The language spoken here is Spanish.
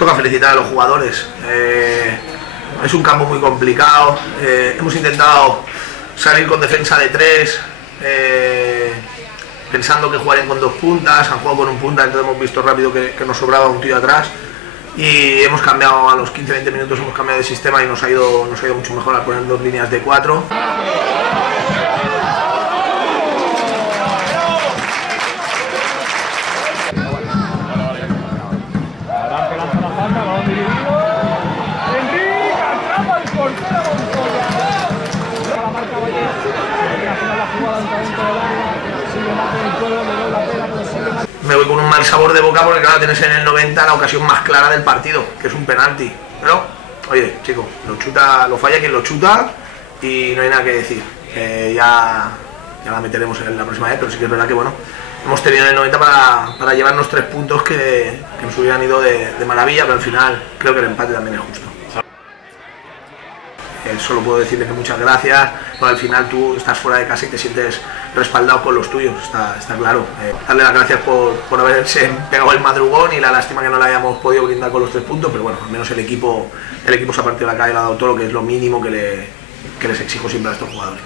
toca felicitar a los jugadores. Es un campo muy complicado. Hemos intentado salir con defensa de 3, pensando que jugarían con 2 puntas, han jugado con un punta, entonces hemos visto rápido que nos sobraba un tío atrás y hemos cambiado a los 15-20 minutos, hemos cambiado de sistema y nos ha ido mucho mejor al poner 2 líneas de 4. Me voy con un mal sabor de boca porque claro, tienes en el 90 la ocasión más clara del partido, que es un penalti. Pero, oye, chico, lo chuta, lo falla quien lo chuta y no hay nada que decir. Ya la meteremos en la próxima vez, pero sí que es verdad que bueno, hemos tenido en el 90 para llevarnos 3 puntos que nos hubieran ido de maravilla, pero al final creo que el empate también es justo. Solo puedo decirle que muchas gracias, pero al final tú estás fuera de casa y te sientes respaldado con los tuyos, está claro. Darle las gracias por haberse pegado el madrugón y la lástima que no le hayamos podido brindar con los 3 puntos, pero bueno, al menos el equipo se ha partido la cara y le ha dado todo lo que es lo mínimo que les exijo siempre a estos jugadores.